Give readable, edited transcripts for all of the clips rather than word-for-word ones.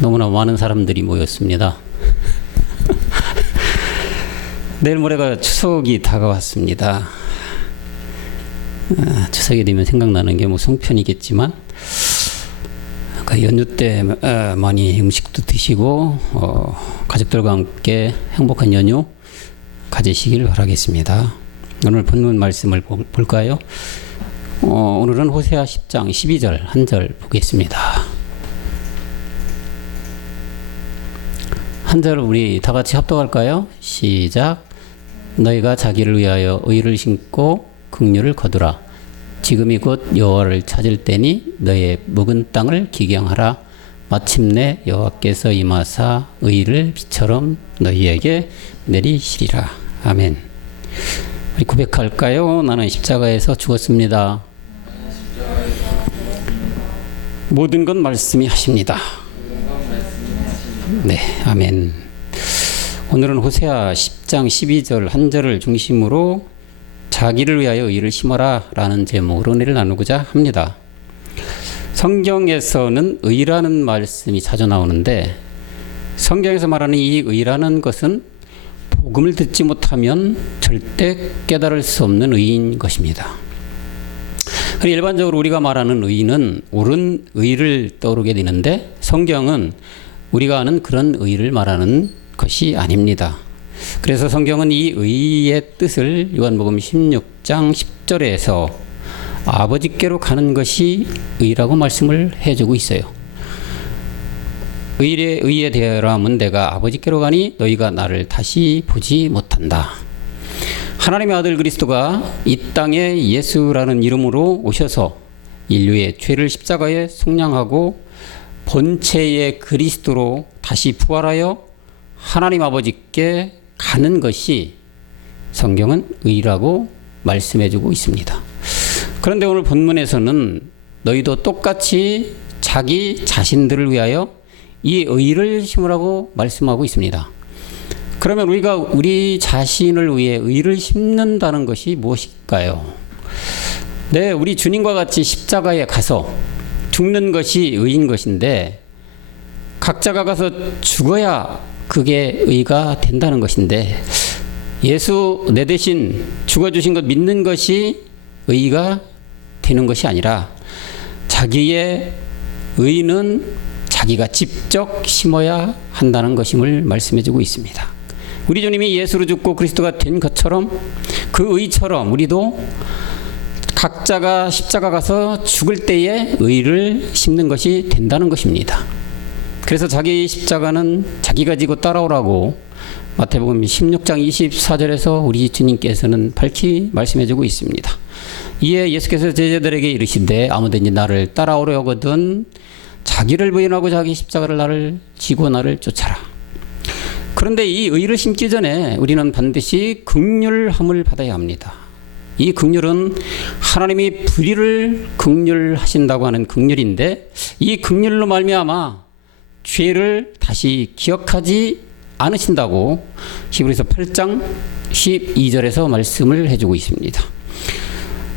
너무나 많은 사람들이 모였습니다. 내일 모레가 추석이 다가왔습니다. 추석이 되면 생각나는 게 뭐 송편이겠지만 그 연휴 때 많이 음식도 드시고 가족들과 함께 행복한 연휴 가지시길 바라겠습니다. 오늘 본문 말씀을 볼까요? 오늘은 호세아 10장 12절 한 절 보겠습니다. 한 절 우리 다 같이 합독할까요? 시작. 너희가 자기를 위하여 의를 심고 긍휼을 거두라. 지금이 곧 여호와를 찾을 때니 너희의 묵은 땅을 기경하라. 마침내 여호와께서 임하사 의를 비처럼 너희에게 내리시리라. 아멘. 우리 고백할까요? 나는 십자가에서 죽었습니다. 모든 건 말씀이 하십니다. 네, 아멘. 오늘은 호세아 10장 12절 한 절을 중심으로 자기를 위하여 의를 심어라 라는 제목으로 은혜를 나누고자 합니다. 성경에서는 의라는 말씀이 자주 나오는데 성경에서 말하는 이 의라는 것은 복음을 듣지 못하면 절대 깨달을 수 없는 의인 것입니다. 일반적으로 우리가 말하는 의는 옳은 의를 떠오르게 되는데 성경은 우리가 아는 그런 의를 말하는 것이 아닙니다. 그래서 성경은 이 의의 뜻을 요한복음 16장 10절에서 아버지께로 가는 것이 의라고 말씀을 해주고 있어요. 의에 대하면 내가 아버지께로 가니 너희가 나를 다시 보지 못한다. 하나님의 아들 그리스도가 이 땅에 예수라는 이름으로 오셔서 인류의 죄를 십자가에 속량하고 본체의 그리스도로 다시 부활하여 하나님 아버지께 가는 것이 성경은 의라고 말씀해주고 있습니다. 그런데 오늘 본문에서는 너희도 똑같이 자기 자신들을 위하여 이 의를 심으라고 말씀하고 있습니다. 그러면 우리가 우리 자신을 위해 의를 심는다는 것이 무엇일까요? 네, 우리 주님과 같이 십자가에 가서 죽는 것이 의인 것인데 각자가 가서 죽어야 그게 의가 된다는 것인데 예수 내 대신 죽어주신 것 믿는 것이 의가 되는 것이 아니라 자기의 의는 자기가 직접 심어야 한다는 것임을 말씀해주고 있습니다. 우리 주님이 예수로 죽고 그리스도가 된 것처럼 그 의처럼 우리도 각자가 십자가 가서 죽을 때에 의를 심는 것이 된다는 것입니다. 그래서 자기 십자가는 자기가 지고 따라오라고 마태복음 16장 24절에서 우리 주님께서는 밝히 말씀해주고 있습니다. 이에 예수께서 제자들에게 이르시되 아무든지 나를 따라오려거든 자기를 부인하고 자기 십자가를 나를 지고 나를 쫓아라. 그런데 이 의를 심기 전에 우리는 반드시 긍휼함을 받아야 합니다. 이 긍휼은 하나님이 불의를 긍휼하신다고 하는 긍휼인데 이 긍휼로 말미암아 죄를 다시 기억하지 않으신다고 히브리서 8장 12절에서 말씀을 해주고 있습니다.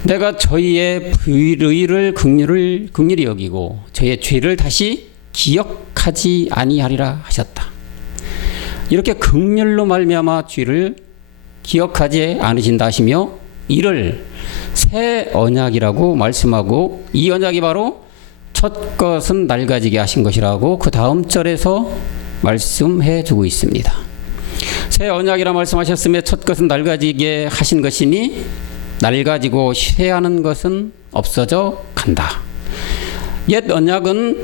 내가 저희의 불의를 긍휼히 여기고 저희의 죄를 다시 기억하지 아니하리라 하셨다. 이렇게 긍휼로 말미암아 죄를 기억하지 않으신다 하시며 이를 새 언약이라고 말씀하고 이 언약이 바로 첫 것은 낡아지게 하신 것이라고 그 다음 절에서 말씀해 주고 있습니다. 새 언약이라 말씀하셨으며 첫 것은 낡아지게 하신 것이니 낡아지고 쇠하는 것은 없어져 간다. 옛 언약은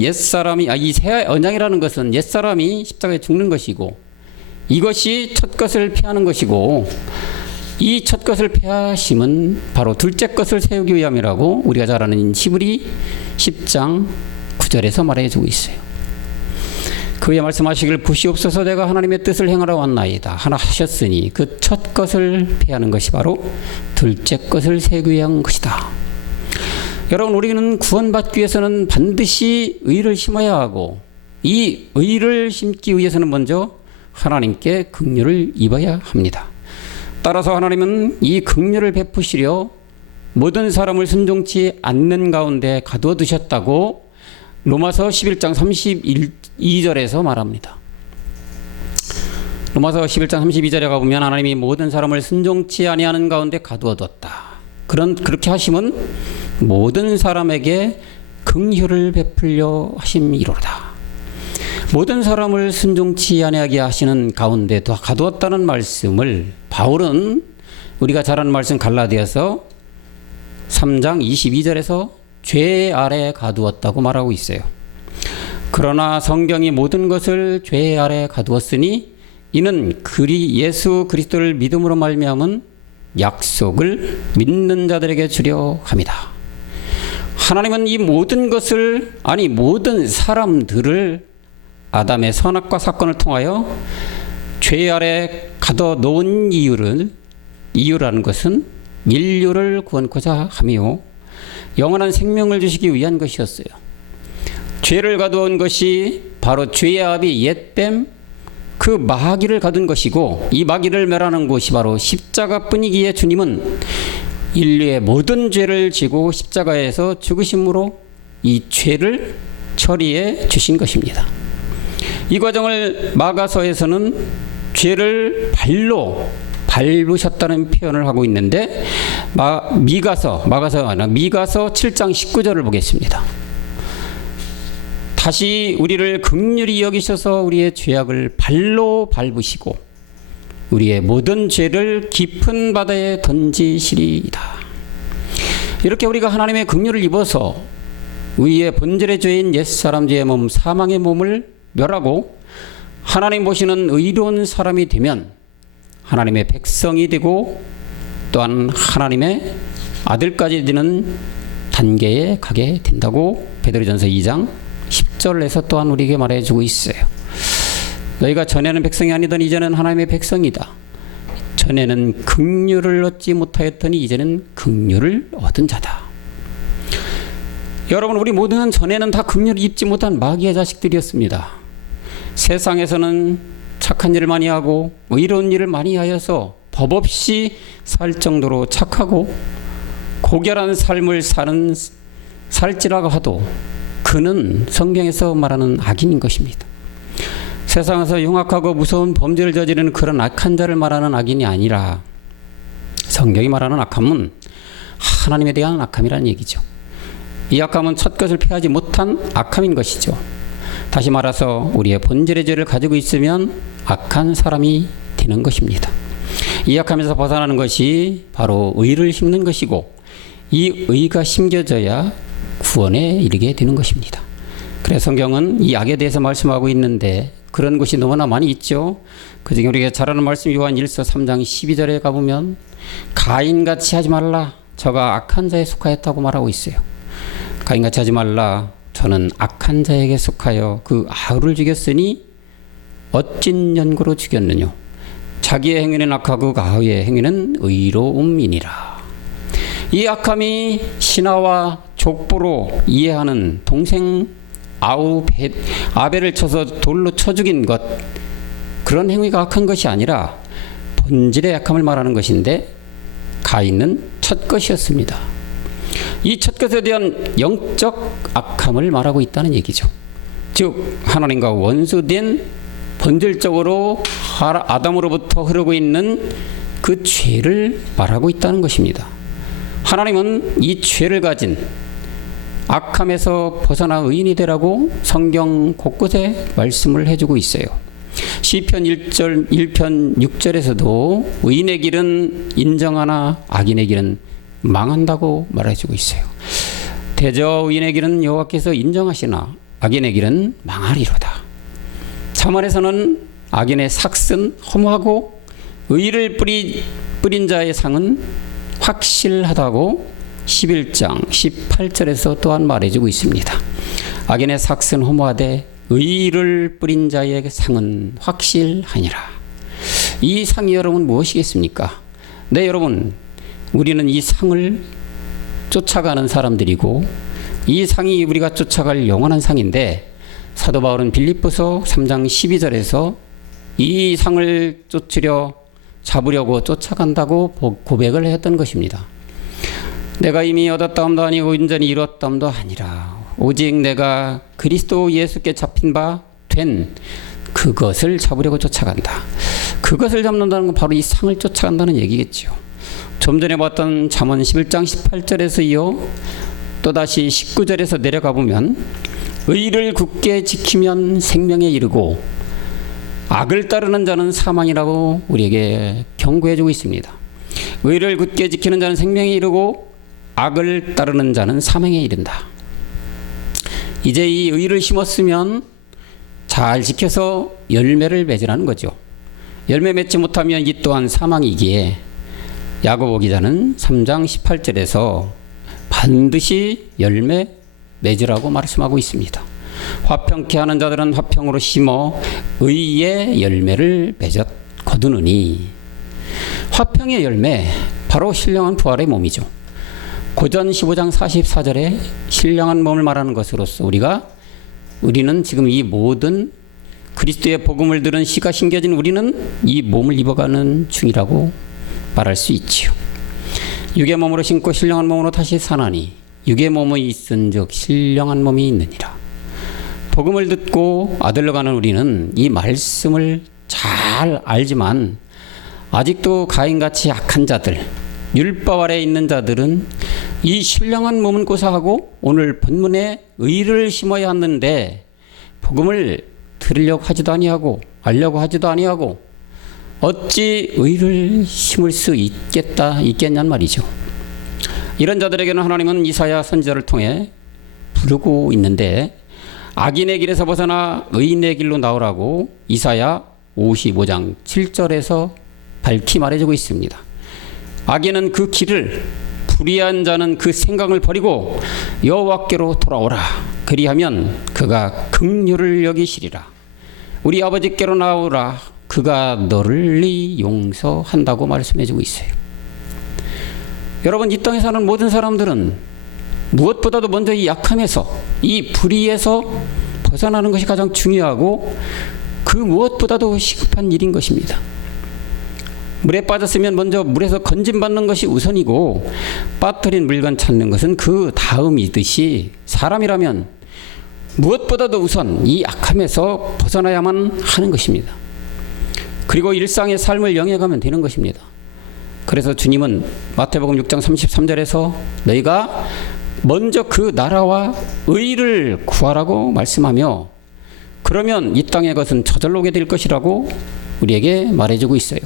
옛사람이 이 새 언약이라는 것은 옛사람이 십자가에 죽는 것이고 이것이 첫 것을 피하는 것이고 이 첫 것을 폐하심은 바로 둘째 것을 세우기 위함이라고 우리가 잘 아는 히브리 10장 9절에서 말해주고 있어요. 그의 말씀하시길 보시옵소서 내가 하나님의 뜻을 행하러 왔나이다 하나 하셨으니 그 첫 것을 폐하는 것이 바로 둘째 것을 세우기 위한 것이다. 여러분 우리는 구원받기 위해서는 반드시 의를 심어야 하고 이 의를 심기 위해서는 먼저 하나님께 긍휼을 입어야 합니다. 따라서 하나님은 이 긍휼을 베푸시려 모든 사람을 순종치 않는 가운데 가두어 두셨다고 로마서 11장 32절에서 말합니다. 로마서 11장 32절에 가보면 하나님이 모든 사람을 순종치 아니하는 가운데 가두어뒀다. 그렇게 하심은 모든 사람에게 긍휼을 베풀려 하심이로다. 모든 사람을 순종치 아니하게 하시는 가운데 가두었다는 말씀을 바울은 우리가 잘 아는 말씀 갈라디아서 3장 22절에서 죄 아래 가두었다고 말하고 있어요. 그러나 성경이 모든 것을 죄 아래 가두었으니 이는 예수 그리스도를 믿음으로 말미암은 약속을 믿는 자들에게 주려 함이다. 하나님은 이 모든 것을, 아니 모든 사람들을 아담의 선악과 사건을 통하여 죄 아래 가둬 놓은 이유라는 것은 인류를 구원코자 하며 영원한 생명을 주시기 위한 것이었어요. 죄를 가두은 것이 바로 죄의 아비 옛뱀 그 마귀를 가둔 것이고, 이 마귀를 멸하는 곳이 바로 십자가뿐이기에 주님은 인류의 모든 죄를 지고 십자가에서 죽으심으로 이 죄를 처리해 주신 것입니다. 이 과정을 마가서에서는 죄를 발로 밟으셨다는 표현을 하고 있는데, 미가서 7장 19절을 보겠습니다. 다시 우리를 긍휼히 여기셔서 우리의 죄악을 발로 밟으시고 우리의 모든 죄를 깊은 바다에 던지시리이다. 이렇게 우리가 하나님의 긍휼을 입어서 우리의 본질의 죄인 옛사람 죄의 몸, 사망의 몸을 멸하고 하나님 보시는 의로운 사람이 되면 하나님의 백성이 되고 또한 하나님의 아들까지 되는 단계에 가게 된다고 베드로전서 2장 10절에서 또한 우리에게 말해주고 있어요. 너희가 전에는 백성이 아니더니 이제는 하나님의 백성이다. 전에는 긍휼을 얻지 못하였더니 이제는 긍휼을 얻은 자다. 여러분, 우리 모두는 전에는 다 긍휼을 입지 못한 마귀의 자식들이었습니다. 세상에서는 착한 일을 많이 하고 의로운 일을 많이 하여서 법 없이 살 정도로 착하고 고결한 삶을 살지라고 하도 그는 성경에서 말하는 악인인 것입니다. 세상에서 흉악하고 무서운 범죄를 저지르는 그런 악한 자를 말하는 악인이 아니라 성경이 말하는 악함은 하나님에 대한 악함이라는 얘기죠. 이 악함은 첫 것을 피하지 못한 악함인 것이죠. 다시 말해서 우리의 본질의 죄를 가지고 있으면 악한 사람이 되는 것입니다. 이 악함에서 벗어나는 것이 바로 의를 심는 것이고, 이 의가 심겨져야 구원에 이르게 되는 것입니다. 그래서 성경은 이 악에 대해서 말씀하고 있는데 그런 것이 너무나 많이 있죠. 그중에 우리가 잘 아는 말씀 요한 1서 3장 12절에 가보면 가인같이 하지 말라, 저가 악한 자에 속하였다고 말하고 있어요. 가인같이 하지 말라, 저는 악한 자에게 속하여 그 아우를 죽였으니 어찐 연고로 죽였느뇨. 자기의 행위는 악하고 그 아우의 행위는 의로움이니라. 이 악함이 신하와 족보로 이해하는 동생 아벨을 쳐서 돌로 쳐 죽인 것, 그런 행위가 악한 것이 아니라 본질의 악함을 말하는 것인데, 가인은 첫 것이었습니다. 이 첫 것에 대한 영적 악함을 말하고 있다는 얘기죠. 즉 하나님과 원수된 본질적으로 아담으로부터 흐르고 있는 그 죄를 말하고 있다는 것입니다. 하나님은 이 죄를 가진 악함에서 벗어나 의인이 되라고 성경 곳곳에 말씀을 해주고 있어요. 시편 1편 6절에서도 의인의 길은 인정하나 악인의 길은 망한다고 말해주고 있어요. 대저 의인의 길은 여호와께서 인정하시나 악인의 길은 망하리로다. 자말에서는 악인의 삭은 허무하고 의를 뿌린 자의 상은 확실하다고 11장 18절에서 또한 말해주고 있습니다. 악인의 삭은 허무하되 의를 뿌린 자의 상은 확실하니라. 이 상이 여러분 무엇이겠습니까? 네, 여러분, 우리는 이 상을 쫓아가는 사람들이고 이 상이 우리가 쫓아갈 영원한 상인데, 사도 바울은 빌립보서 3장 12절에서 이 상을 잡으려고 쫓아간다고 고백을 했던 것입니다. 내가 이미 얻었다함도 아니고 온전히 이뤘다함도 아니라 오직 내가 그리스도 예수께 잡힌 바 된 그것을 잡으려고 쫓아간다. 그것을 잡는다는 건 바로 이 상을 쫓아간다는 얘기겠죠. 좀 전에 봤던 잠언 11장 18절에서 이어 또다시 19절에서 내려가 보면 의를 굳게 지키면 생명에 이르고 악을 따르는 자는 사망이라고 우리에게 경고해주고 있습니다. 의를 굳게 지키는 자는 생명에 이르고 악을 따르는 자는 사망에 이른다. 이제 이 의를 심었으면 잘 지켜서 열매를 맺으라는 거죠. 열매 맺지 못하면 이 또한 사망이기에 야고보 기자는 3장 18절에서 반드시 열매 맺으라고 말씀하고 있습니다. 화평케 하는 자들은 화평으로 심어 의의 열매를 맺어 거두느니. 화평의 열매, 바로 신령한 부활의 몸이죠. 고전 15장 44절에 신령한 몸을 말하는 것으로서 우리는 지금 이 모든 그리스도의 복음을 들은 씨가 심겨진 우리는 이 몸을 입어가는 중이라고 말할 수 있지요. 육의 몸으로 신고 신령한 몸으로 다시 사나니 육의 몸이 있은즉 신령한 몸이 있느니라. 복음을 듣고 아들로 가는 우리는 이 말씀을 잘 알지만 아직도 가인같이 악한 자들, 율법 아래에 있는 자들은 이 신령한 몸은 고사하고 오늘 본문에 의를 심어야 하는데 복음을 들으려고 하지도 아니하고 알려고 하지도 아니하고 어찌 의를 심을 수 있겠냔 말이죠. 이런 자들에게는 하나님은 이사야 선지자를 통해 부르고 있는데 악인의 길에서 벗어나 의인의 길로 나오라고 이사야 55장 7절에서 밝히 말해주고 있습니다. 악인은 그 길을, 불의한 자는 그 생각을 버리고 여호와께로 돌아오라. 그리하면 그가 긍휼을 여기시리라. 우리 아버지께로 나오라. 그가 너를 용서한다고 말씀해주고 있어요. 여러분, 이 땅에 사는 모든 사람들은 무엇보다도 먼저 이 약함에서, 이 불의에서 벗어나는 것이 가장 중요하고 그 무엇보다도 시급한 일인 것입니다. 물에 빠졌으면 먼저 물에서 건짐받는 것이 우선이고 빠뜨린 물건 찾는 것은 그 다음이듯이 사람이라면 무엇보다도 우선 이 악함에서 벗어나야만 하는 것입니다. 그리고 일상의 삶을 영해가면 되는 것입니다. 그래서 주님은 마태복음 6장 33절에서 너희가 먼저 그 나라와 의를 구하라고 말씀하며 그러면 이 땅의 것은 저절로 오게 될 것이라고 우리에게 말해주고 있어요.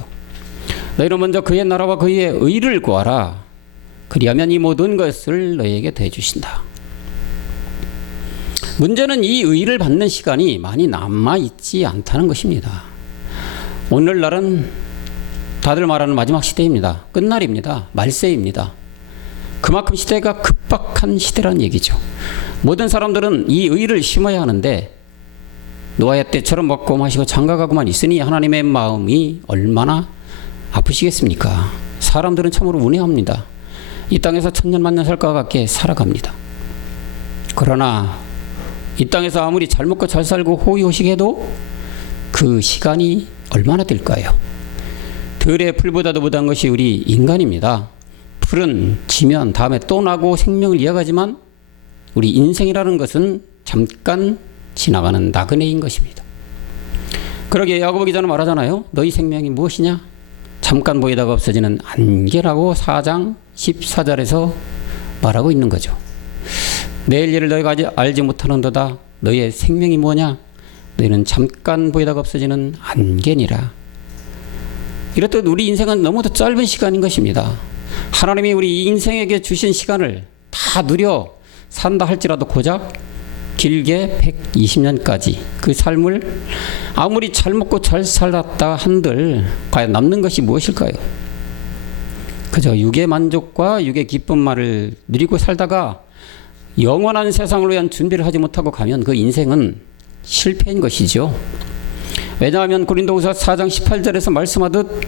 너희는 먼저 그의 나라와 그의 의를 구하라. 그리하면 이 모든 것을 너희에게 더해주신다. 문제는 이 의를 받는 시간이 많이 남아있지 않다는 것입니다. 오늘날은 다들 말하는 마지막 시대입니다. 끝날입니다. 말세입니다. 그만큼 시대가 급박한 시대란 얘기죠. 모든 사람들은 이 의를 심어야 하는데 노아의 때처럼 먹고 마시고 장가가고만 있으니 하나님의 마음이 얼마나 아프시겠습니까? 사람들은 참으로 운해합니다. 이 땅에서 천년 만년 살 것 같게 살아갑니다. 그러나 이 땅에서 아무리 잘 먹고 잘 살고 호의호식해도 그 시간이 얼마나 될까요? 들의 풀보다도 못한 것이 우리 인간입니다. 풀은 지면 다음에 또 나고 생명을 이어가지만 우리 인생이라는 것은 잠깐 지나가는 나그네인 것입니다. 그러기에 야고보 기자는 말하잖아요. 너희 생명이 무엇이냐? 잠깐 보이다가 없어지는 안개라고 4장 14절에서 말하고 있는 거죠. 내일 일을 너희가 알지 못하는도다. 너희의 생명이 뭐냐? 너희는 잠깐 보이다가 없어지는 안개니라. 이렇듯 우리 인생은 너무도 짧은 시간인 것입니다. 하나님이 우리 인생에게 주신 시간을 다 누려 산다 할지라도 고작 길게 120년까지 그 삶을 아무리 잘 먹고 잘 살았다 한들 과연 남는 것이 무엇일까요? 그저 육의 만족과 육의 기쁨만을 누리고 살다가 영원한 세상을 위한 준비를 하지 못하고 가면 그 인생은 실패인 것이죠. 왜냐하면 고린도후서 4장 18절에서 말씀하듯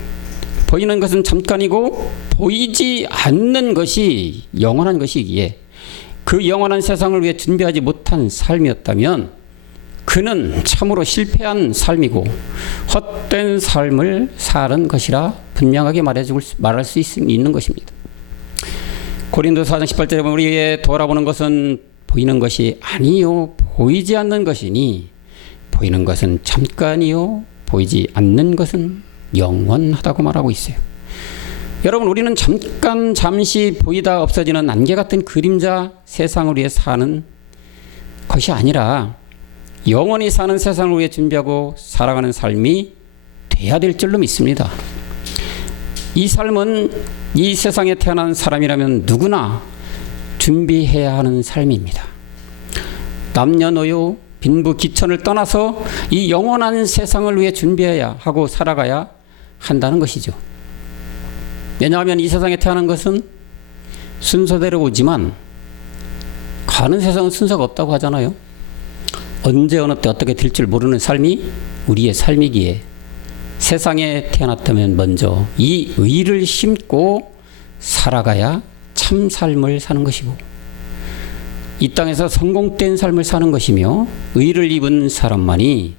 보이는 것은 잠깐이고 보이지 않는 것이 영원한 것이기에 그 영원한 세상을 위해 준비하지 못한 삶이었다면 그는 참으로 실패한 삶이고 헛된 삶을 사는 것이라 분명하게 말할 수 있는 것입니다. 고린도 4장 18절에 보면 우리의 돌아보는 것은 보이는 것이 아니요 보이지 않는 것이니 보이는 것은 잠깐이요 보이지 않는 것은 영원하다고 말하고 있어요. 여러분, 우리는 잠시 보이다 없어지는 안개 같은 그림자 세상을 위해 사는 것이 아니라 영원히 사는 세상을 위해 준비하고 살아가는 삶이 돼야 될 줄로 믿습니다. 이 삶은 이 세상에 태어난 사람이라면 누구나 준비해야 하는 삶입니다. 남녀노소 빈부 귀천을 떠나서 이 영원한 세상을 위해 준비해야 하고 살아가야 한다는 것이죠. 왜냐하면 이 세상에 태어난 것은 순서대로 오지만 가는 세상은 순서가 없다고 하잖아요. 언제 어느 때 어떻게 될 줄 모르는 삶이 우리의 삶이기에 세상에 태어났다면 먼저 이 의를 심고 살아가야 참 삶을 사는 것이고, 이 땅에서 성공된 삶을 사는 것이며, 의를 입은 사람만이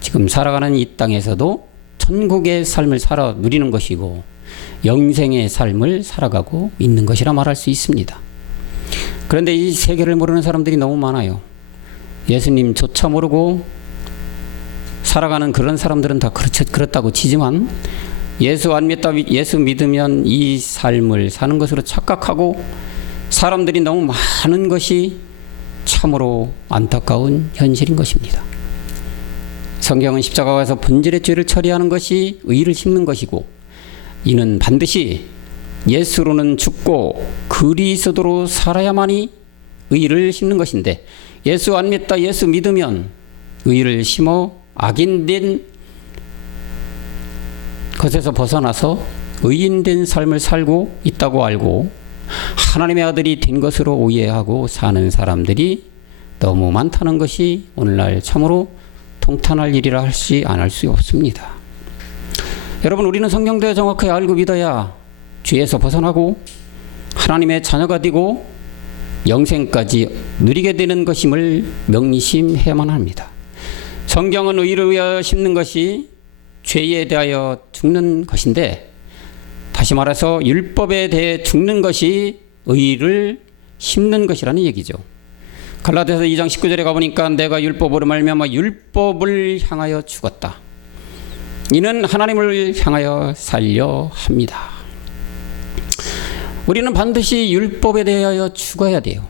지금 살아가는 이 땅에서도 천국의 삶을 살아 누리는 것이고 영생의 삶을 살아가고 있는 것이라 말할 수 있습니다. 그런데 이 세계를 모르는 사람들이 너무 많아요. 예수님조차 모르고 살아가는 그런 사람들은 다 그렇다고 치지만, 예수 안 믿다, 예수 믿으면 이 삶을 사는 것으로 착각하고 사람들이 너무 많은 것이 참으로 안타까운 현실인 것입니다. 성경은 십자가에서 본질의 죄를 처리하는 것이 의를 심는 것이고, 이는 반드시 예수로는 죽고 그리스도로 살아야만이 의를 심는 것인데, 예수 안 믿다, 예수 믿으면 의를 심어 악인된 것에서 벗어나서 의인된 삶을 살고 있다고 알고 하나님의 아들이 된 것으로 오해하고 사는 사람들이 너무 많다는 것이 오늘날 참으로 통탄할 일이라 할지 안 할 수 없습니다. 여러분, 우리는 성경대로 정확하게 알고 믿어야 죄에서 벗어나고 하나님의 자녀가 되고 영생까지 누리게 되는 것임을 명심해야만 합니다. 성경은 의를 위하여 심는 것이 죄에 대하여 죽는 것인데, 다시 말해서 율법에 대해 죽는 것이 의를 심는 것이라는 얘기죠. 갈라디아서 2장 19절에 가보니까 내가 율법으로 말미암아 율법을 향하여 죽었다. 이는 하나님을 향하여 살려 합니다. 우리는 반드시 율법에 대하여 죽어야 돼요.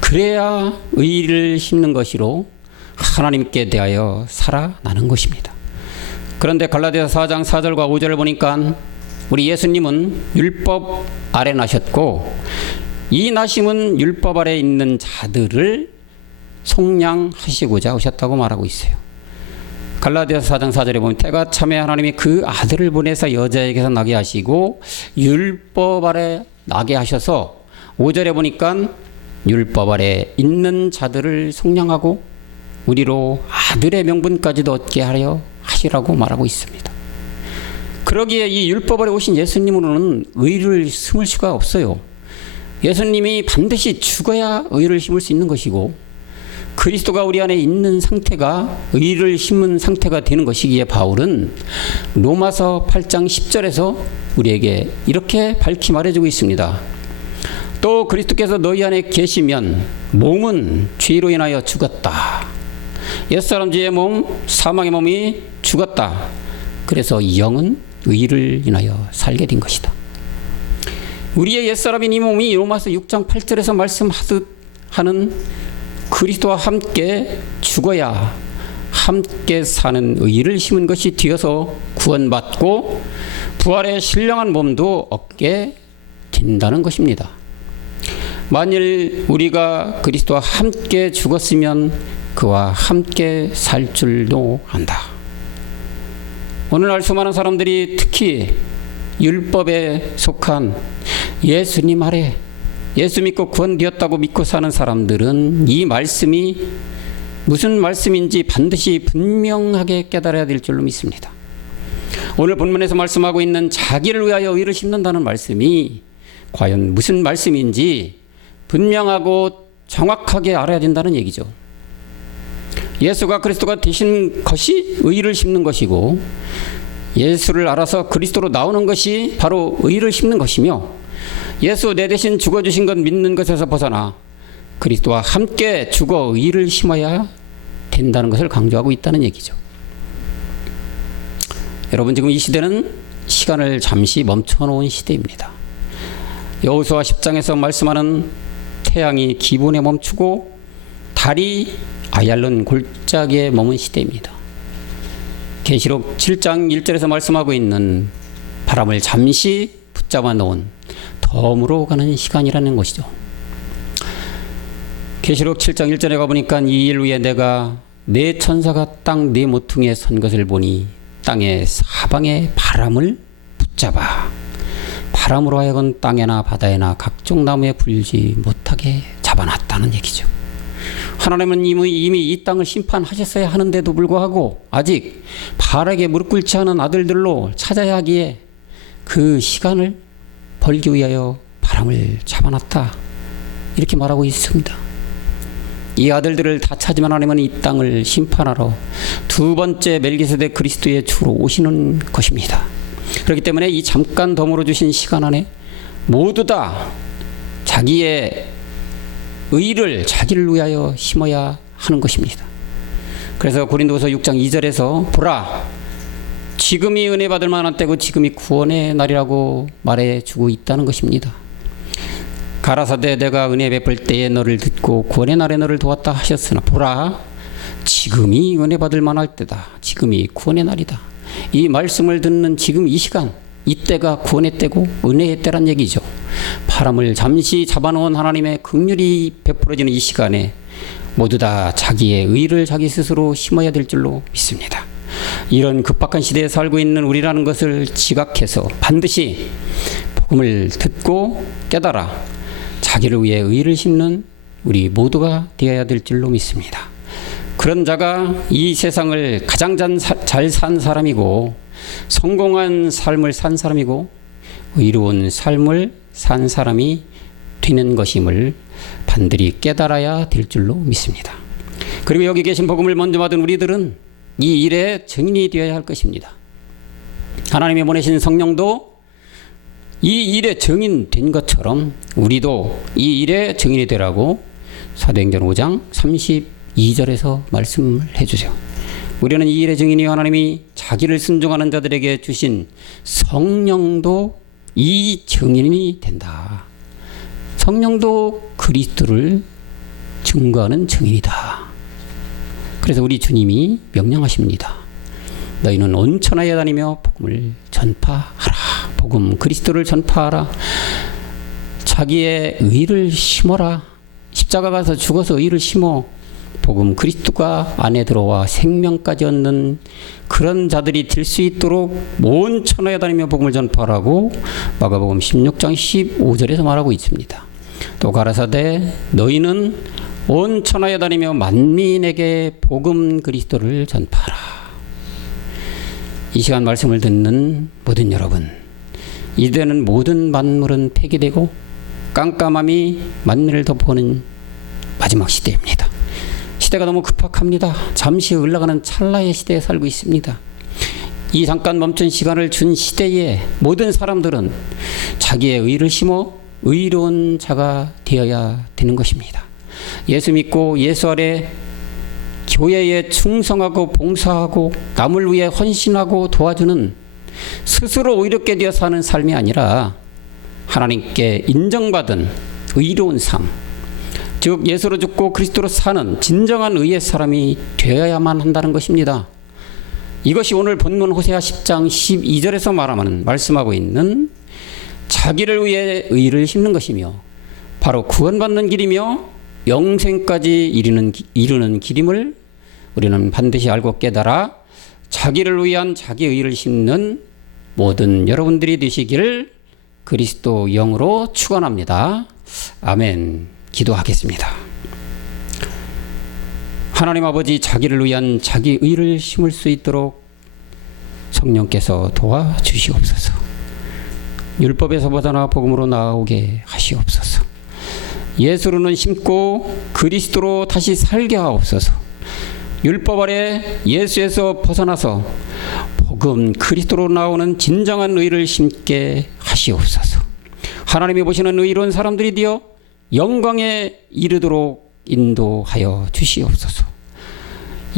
그래야 의를 심는 것이로 하나님께 대하여 살아나는 것입니다. 그런데 갈라디아서 4장 4절과 5절을 보니까 우리 예수님은 율법 아래 나셨고, 이 나심은 율법 아래 있는 자들을 속량하시고자 오셨다고 말하고 있어요. 갈라디아서 4장 4절에 보면 때가 참에 하나님이 그 아들을 보내서 여자에게서 나게 하시고 율법 아래 나게 하셔서, 5절에 보니까 율법 아래 있는 자들을 속량하고 우리로 아들의 명분까지도 얻게 하려 하시라고 말하고 있습니다. 그러기에 이 율법 아래 오신 예수님으로는 의를 심을 수가 없어요. 예수님이 반드시 죽어야 의를 심을 수 있는 것이고, 그리스도가 우리 안에 있는 상태가 의를 심은 상태가 되는 것이기에 바울은 로마서 8장 10절에서 우리에게 이렇게 밝히 말해주고 있습니다. 또 그리스도께서 너희 안에 계시면 몸은 죄로 인하여 죽었다. 옛사람 죄의 몸, 사망의 몸이 죽었다. 그래서 영은 의를 인하여 살게 된 것이다. 우리의 옛사람인 이 몸이 로마서 6장 8절에서 말씀하듯 하는 그리스도와 함께 죽어야 함께 사는 의를 심은 것이 되어서 구원받고 부활의 신령한 몸도 얻게 된다는 것입니다. 만일 우리가 그리스도와 함께 죽었으면 그와 함께 살 줄도 안다. 오늘날 수많은 사람들이 특히 율법에 속한 예수님 아래 예수 믿고 구원되었다고 믿고 사는 사람들은 이 말씀이 무슨 말씀인지 반드시 분명하게 깨달아야 될 줄로 믿습니다. 오늘 본문에서 말씀하고 있는 자기를 위하여 의를 심는다는 말씀이 과연 무슨 말씀인지 분명하고 정확하게 알아야 된다는 얘기죠. 예수가 그리스도가 되신 것이 의를 심는 것이고, 예수를 알아서 그리스도로 나오는 것이 바로 의를 심는 것이며, 예수 내 대신 죽어주신 것 믿는 것에서 벗어나 그리스도와 함께 죽어 의를 심어야 된다는 것을 강조하고 있다는 얘기죠. 여러분, 지금 이 시대는 시간을 잠시 멈춰놓은 시대입니다. 여호수아 10장에서 말씀하는 태양이 기분에 멈추고 달이 아얄론 골짜기에 머문 시대입니다. 계시록 7장 1절에서 말씀하고 있는 바람을 잠시 붙잡아 놓은 덤으로 가는 시간이라는 것이죠. 계시록 7장 1절에 가보니까 이 일 후에 내가 네 천사가 땅 네 모퉁이에 선 것을 보니 땅의 사방에 바람을 붙잡아 바람으로 하여금 땅에나 바다에나 각종 나무에 불지 못하게 잡아놨다는 얘기죠. 하나님은 이미 이 땅을 심판하셨어야 하는데도 불구하고 아직 바락에 무릎 꿇지 않은 아들들로 찾아야 하기에 그 시간을 벌기 위하여 바람을 잡아놨다, 이렇게 말하고 있습니다. 이 아들들을 다 찾으면 하나님은 이 땅을 심판하러 두 번째 멜기세덱 그리스도의 주로 오시는 것입니다. 그렇기 때문에 이 잠깐 덤으로 주신 시간 안에 모두 다 자기의 의를 자기를 위하여 심어야 하는 것입니다. 그래서 고린도서 6장 2절에서 보라, 지금이 은혜 받을 만한 때고 지금이 구원의 날이라고 말해주고 있다는 것입니다. 가라사대 내가 은혜 베풀 때에 너를 듣고 구원의 날에 너를 도왔다 하셨으나 보라, 지금이 은혜 받을 만할 때다. 지금이 구원의 날이다. 이 말씀을 듣는 지금 이 시간, 이때가 구원의 때고 은혜의 때란 얘기죠. 바람을 잠시 잡아놓은 하나님의 긍휼이 베풀어지는 이 시간에 모두 다 자기의 의를 자기 스스로 심어야 될 줄로 믿습니다. 이런 급박한 시대에 살고 있는 우리라는 것을 지각해서 반드시 복음을 듣고 깨달아 자기를 위해 의를 심는 우리 모두가 되어야 될 줄로 믿습니다. 그런 자가 이 세상을 가장 잘 산 사람이고 성공한 삶을 산 사람이고 의로운 삶을 산 사람이 되는 것임을 반드시 깨달아야 될 줄로 믿습니다. 그리고 여기 계신 복음을 먼저 받은 우리들은 이 일의 증인이 되어야 할 것입니다. 하나님이 보내신 성령도 이 일의 증인 된 것처럼 우리도 이 일의 증인이 되라고 사도행전 5장 32절에서 말씀을 해주세요. 우리는 이 일의 증인이 하나님이 자기를 순종하는 자들에게 주신 성령도 이 증인이 된다. 성령도 그리스도를 증거하는 증인이다. 그래서 우리 주님이 명령하십니다. 너희는 온 천하에 다니며 복음을 전파하라. 복음 그리스도를 전파하라. 자기의 의를 심어라. 십자가 가서 죽어서 의를 심어 복음 그리스도가 안에 들어와 생명까지 얻는 그런 자들이 될 수 있도록 온 천하에 다니며 복음을 전파하라고 마가복음 16장 15절에서 말하고 있습니다. 또 가라사대 너희는 온 천하에 다니며 만민에게 복음 그리스도를 전파하라. 이 시간 말씀을 듣는 모든 여러분, 이제는 모든 만물은 폐기되고 깜깜함이 만민을 덮어오는 마지막 시대입니다. 시대가 너무 급박합니다. 잠시 흘러가는 찰나의 시대에 살고 있습니다. 이 잠깐 멈춘 시간을 준 시대에 모든 사람들은 자기의 의를 심어 의로운 자가 되어야 되는 것입니다. 예수 믿고 예수 아래 교회에 충성하고 봉사하고 남을 위해 헌신하고 도와주는 스스로 의롭게 되어 사는 삶이 아니라 하나님께 인정받은 의로운 삶, 즉 예수로 죽고 그리스도로 사는 진정한 의의 사람이 되어야만 한다는 것입니다. 이것이 오늘 본문 호세아 10장 12절에서 말씀하고 있는 자기를 위해 의를 심는 것이며 바로 구원받는 길이며 영생까지 이르는 길임을 우리는 반드시 알고 깨달아 자기를 위한 자기 의를 심는 모든 여러분들이 되시기를 그리스도 영으로 축원합니다. 아멘. 기도하겠습니다. 하나님 아버지, 자기를 위한 자기 의를 심을 수 있도록 성령께서 도와주시옵소서. 율법에서 벗어나 복음으로 나오게 하시옵소서. 예수로는 심고 그리스도로 다시 살게 하옵소서. 율법 아래 예수에서 벗어나서 복음 그리스도로 나오는 진정한 의를 심게 하시옵소서. 하나님이 보시는 의로운 사람들이 되어 영광에 이르도록 인도하여 주시옵소서.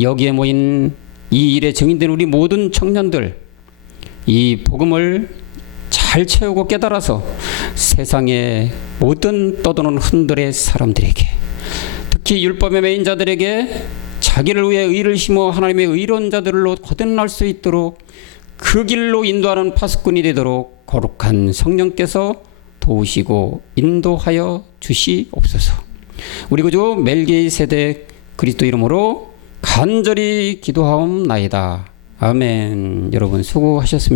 여기에 모인 이 일에 증인된 우리 모든 청년들, 이 복음을 잘 채우고 깨달아서 세상의 모든 떠도는 흔들의 사람들에게, 특히 율법에 매인 자들에게 자기를 위해 의를 심어 하나님의 의로운 자들로 거듭날 수 있도록 그 길로 인도하는 파수꾼이 되도록 거룩한 성령께서 도우시고 인도하여 주시옵소서. 우리 구주 멜기세덱 그리스도 이름으로 간절히 기도하옵나이다. 아멘. 여러분 수고하셨습니다.